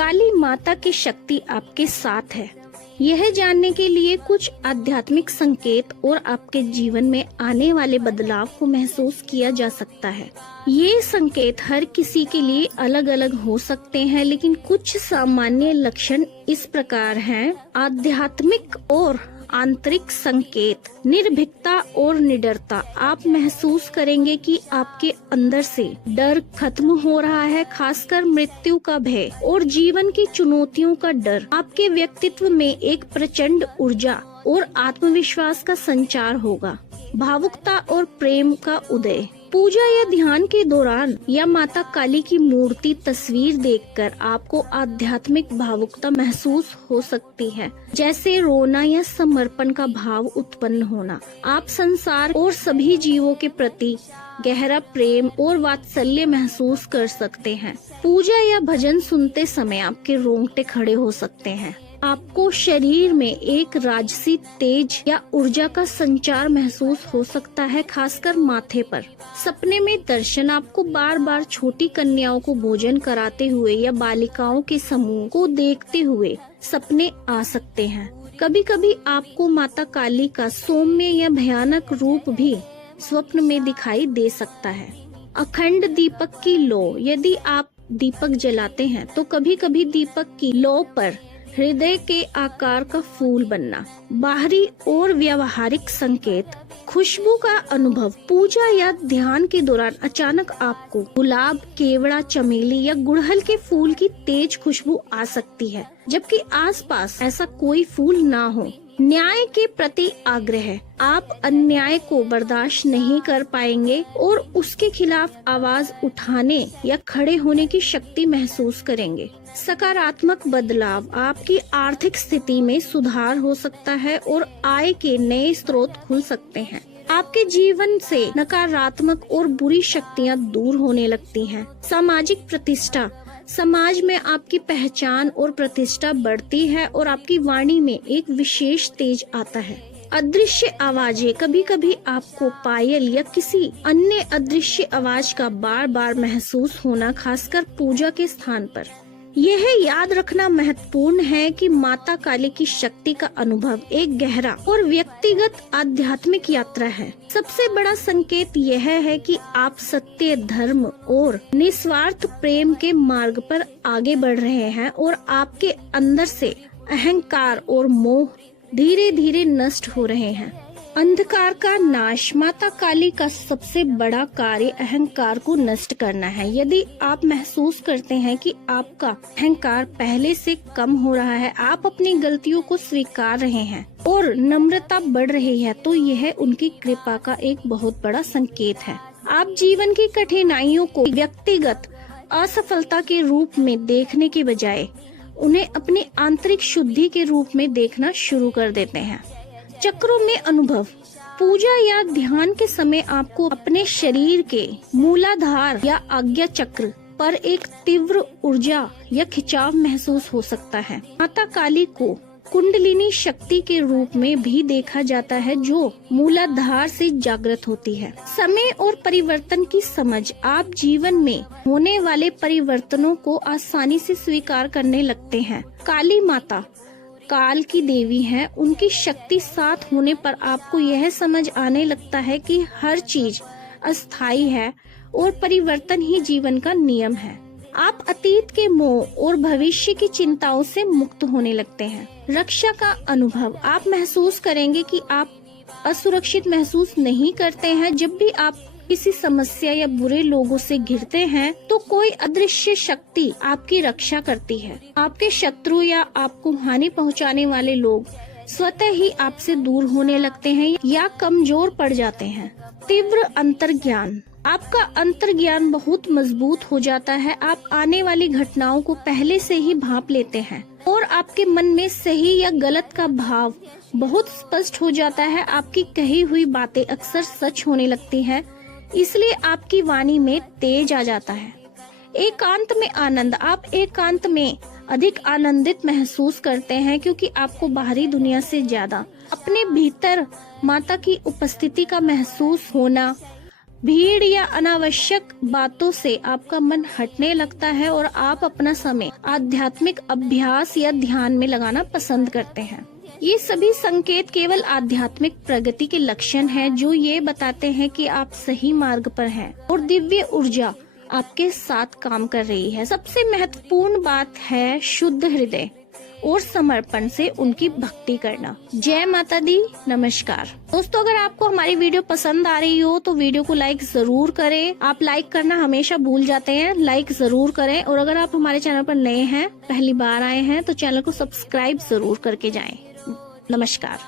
काली माता की शक्ति आपके साथ है। यह जानने के लिए कुछ आध्यात्मिक संकेत और आपके जीवन में आने वाले बदलाव को महसूस किया जा सकता है। ये संकेत हर किसी के लिए अलग अलग हो सकते हैं, लेकिन कुछ सामान्य लक्षण इस प्रकार हैं। आध्यात्मिक और आंतरिक संकेत, निर्भीकता और निडरता। आप महसूस करेंगे कि आपके अंदर से डर खत्म हो रहा है, खासकर मृत्यु का भय और जीवन की चुनौतियों का डर। आपके व्यक्तित्व में एक प्रचंड ऊर्जा और आत्मविश्वास का संचार होगा। भावुकता और प्रेम का उदय। पूजा या ध्यान के दौरान या माता काली की मूर्ति तस्वीर देखकर आपको आध्यात्मिक भावुकता महसूस हो सकती है, जैसे रोना या समर्पण का भाव उत्पन्न होना। आप संसार और सभी जीवों के प्रति गहरा प्रेम और वात्सल्य महसूस कर सकते हैं। पूजा या भजन सुनते समय आपके रोंगटे खड़े हो सकते हैं। आपको शरीर में एक राजसी तेज या ऊर्जा का संचार महसूस हो सकता है, खासकर माथे पर। सपने में दर्शन आपको बार बार छोटी कन्याओं को भोजन कराते हुए या बालिकाओं के समूह को देखते हुए सपने आ सकते हैं। कभी कभी आपको माता काली का सौम्य या भयानक रूप भी स्वप्न में दिखाई दे सकता है। अखंड दीपक की लौ। यदि आप दीपक जलाते हैं तो कभी कभी दीपक की लौ पर हृदय के आकार का फूल बनना। बाहरी और व्यावहारिक संकेत। खुशबू का अनुभव। पूजा या ध्यान के दौरान अचानक आपको गुलाब, केवड़ा, चमेली या गुड़हल के फूल की तेज खुशबू आ सकती है, जबकि आसपास ऐसा कोई फूल ना हो। न्याय के प्रति आग्रह। आप अन्याय को बर्दाश्त नहीं कर पाएंगे और उसके खिलाफ आवाज उठाने या खड़े होने की शक्ति महसूस करेंगे। सकारात्मक बदलाव। आपकी आर्थिक स्थिति में सुधार हो सकता है और आय के नए स्रोत खुल सकते हैं। आपके जीवन से नकारात्मक और बुरी शक्तियां दूर होने लगती हैं। सामाजिक प्रतिष्ठा। समाज में आपकी पहचान और प्रतिष्ठा बढ़ती है और आपकी वाणी में एक विशेष तेज आता है। अदृश्य आवाजें। कभी कभी आपको पायल या किसी अन्य अदृश्य आवाज का बार बार महसूस होना, खासकर पूजा के स्थान पर। यह याद रखना महत्वपूर्ण है कि माता काली की शक्ति का अनुभव एक गहरा और व्यक्तिगत आध्यात्मिक यात्रा है। सबसे बड़ा संकेत यह है कि आप सत्य, धर्म और निस्वार्थ प्रेम के मार्ग पर आगे बढ़ रहे हैं और आपके अंदर से अहंकार और मोह धीरे धीरे नष्ट हो रहे हैं। अंधकार का नाश। माता काली का सबसे बड़ा कार्य अहंकार को नष्ट करना है। यदि आप महसूस करते हैं कि आपका अहंकार पहले से कम हो रहा है, आप अपनी गलतियों को स्वीकार रहे हैं और नम्रता बढ़ रही है, तो यह उनकी कृपा का एक बहुत बड़ा संकेत है। आप जीवन की कठिनाइयों को व्यक्तिगत असफलता के रूप में देखने के बजाय उन्हें अपनी आंतरिक शुद्धि के रूप में देखना शुरू कर देते हैं। चक्रों में अनुभव। पूजा या ध्यान के समय आपको अपने शरीर के मूलाधार या आज्ञा चक्र पर एक तीव्र ऊर्जा या खिंचाव महसूस हो सकता है। माता काली को कुंडलिनी शक्ति के रूप में भी देखा जाता है, जो मूलाधार से जागृत होती है। समय और परिवर्तन की समझ। आप जीवन में होने वाले परिवर्तनों को आसानी से स्वीकार करने लगते हैं। काली माता काल की देवी है। उनकी शक्ति साथ होने पर आपको यह समझ आने लगता है कि हर चीज अस्थायी है और परिवर्तन ही जीवन का नियम है। आप अतीत के मोह और भविष्य की चिंताओं से मुक्त होने लगते हैं। रक्षा का अनुभव। आप महसूस करेंगे कि आप असुरक्षित महसूस नहीं करते हैं। जब भी आप किसी समस्या या बुरे लोगों से घिरते हैं, तो कोई अदृश्य शक्ति आपकी रक्षा करती है। आपके शत्रु या आपको हानि पहुंचाने वाले लोग स्वतः ही आपसे दूर होने लगते हैं या कमजोर पड़ जाते हैं। तीव्र अंतर्ज्ञान। आपका अंतर्ज्ञान बहुत मजबूत हो जाता है। आप आने वाली घटनाओं को पहले से ही भांप लेते हैं और आपके मन में सही या गलत का भाव बहुत स्पष्ट हो जाता है। आपकी कही हुई बातें अक्सर सच होने लगती हैं, इसलिए आपकी वाणी में तेज आ जाता है। एकांत में आनंद। आप एकांत में अधिक आनंदित महसूस करते हैं, क्योंकि आपको बाहरी दुनिया से ज्यादा अपने भीतर माता की उपस्थिति का महसूस होना भीड़ या अनावश्यक बातों से आपका मन हटने लगता है और आप अपना समय आध्यात्मिक अभ्यास या ध्यान में लगाना पसंद करते हैं। ये सभी संकेत केवल आध्यात्मिक प्रगति के लक्षण हैं, जो ये बताते हैं कि आप सही मार्ग पर हैं और दिव्य ऊर्जा आपके साथ काम कर रही है। सबसे महत्वपूर्ण बात है शुद्ध हृदय और समर्पण से उनकी भक्ति करना। जय माता दी, नमस्कार। दोस्तों, अगर आपको हमारी वीडियो पसंद आ रही हो तो वीडियो को लाइक जरूर करें। आप लाइक करना हमेशा भूल जाते हैं, लाइक जरूर करें। और अगर आप हमारे चैनल पर नए हैं, पहली बार आए हैं, तो चैनल को सब्सक्राइब जरूर करके जाएं। नमस्कार।